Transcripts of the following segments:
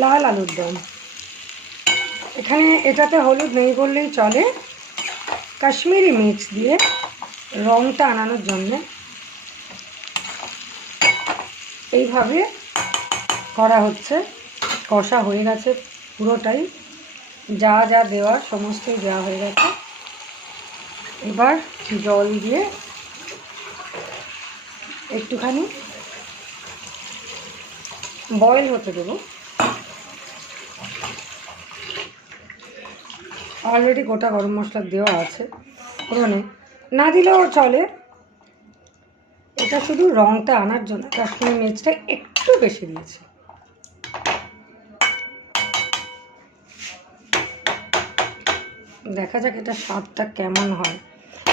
লাল আলুর দম। এখানে এটাতে হলুদ নেই বললেই চলে, কাশ্মীরি মির্চ দিয়ে রঙটা আনানোর জন্যে এইভাবে করা হচ্ছে। কষা হয়ে গেছে পুরোটাই, যা যা দেওয়ার সমস্তই দেওয়া হয়ে গেছে। এবার জল দিয়ে একটুখানি বয়েল হতে দেবো। অলরেডি গোটা গরম মশলা দেওয়া আছে, ফোড়নে না দিলেও চলে। এটা শুধু রঙটা আনার জন্য কাশ্মীরি মির্চটা একটু বেশি দিয়েছি। দেখা যাক এটা স্বাদটা কেমন হয়।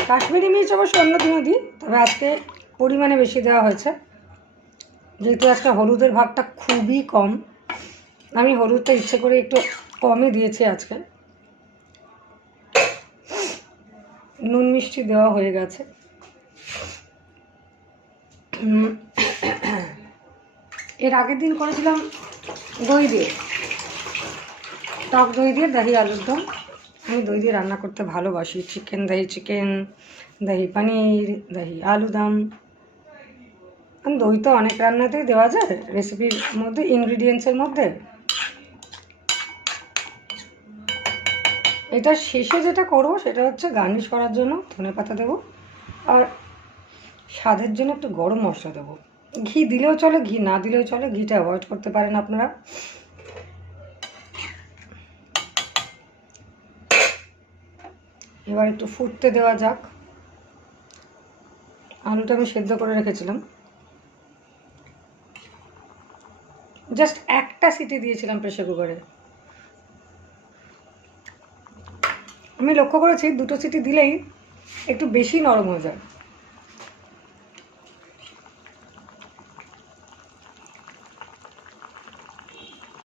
কাশ্মীরি মির্চ অবশ্য অন্য দিনও দিই, তবে আজকে পরিমাণে বেশি দেওয়া হয়েছে, যেহেতু আজকে হলুদের ভাগটা খুবই কম। আমি হলুদটা ইচ্ছে করে একটু কমই দিয়েছি আজকে। নুন মিষ্টি দেওয়া হয়ে গেছে। এর আগের দিন করেছিলাম দই দিয়ে, টক দই দিয়ে দহি আলুর দম। আমি দই দিয়ে রান্না করতে ভালোবাসি। চিকেন, দহি পনির, দহি আলু দম। দই তো অনেক রান্নাতেই দেওয়া যায় রেসিপির মধ্যে, ইনগ্রিডিয়েন্টসের মধ্যে। এটা শেষে যেটা করবো সেটা হচ্ছে গার্নিশ করার জন্য ধনেপাতা দেবো, আর স্বাদের জন্য একটু গরম মশলা দেবো। ঘি দিলেও চলে, ঘি না দিলেও চলে, ঘিটা অ্যাভয়েড করতে পারেন আপনারা। এবার একটু ফুটতে দেওয়া যাক। আলুটা আমি সেদ্ধ করে রেখেছিলাম, জাস্ট একটা সিটি দিয়েছিলাম প্রেসার কুকারে। আমি লক্ষ্য করেছি দুটো সিটি দিলেই একটু বেশি নরম হয়ে যায়।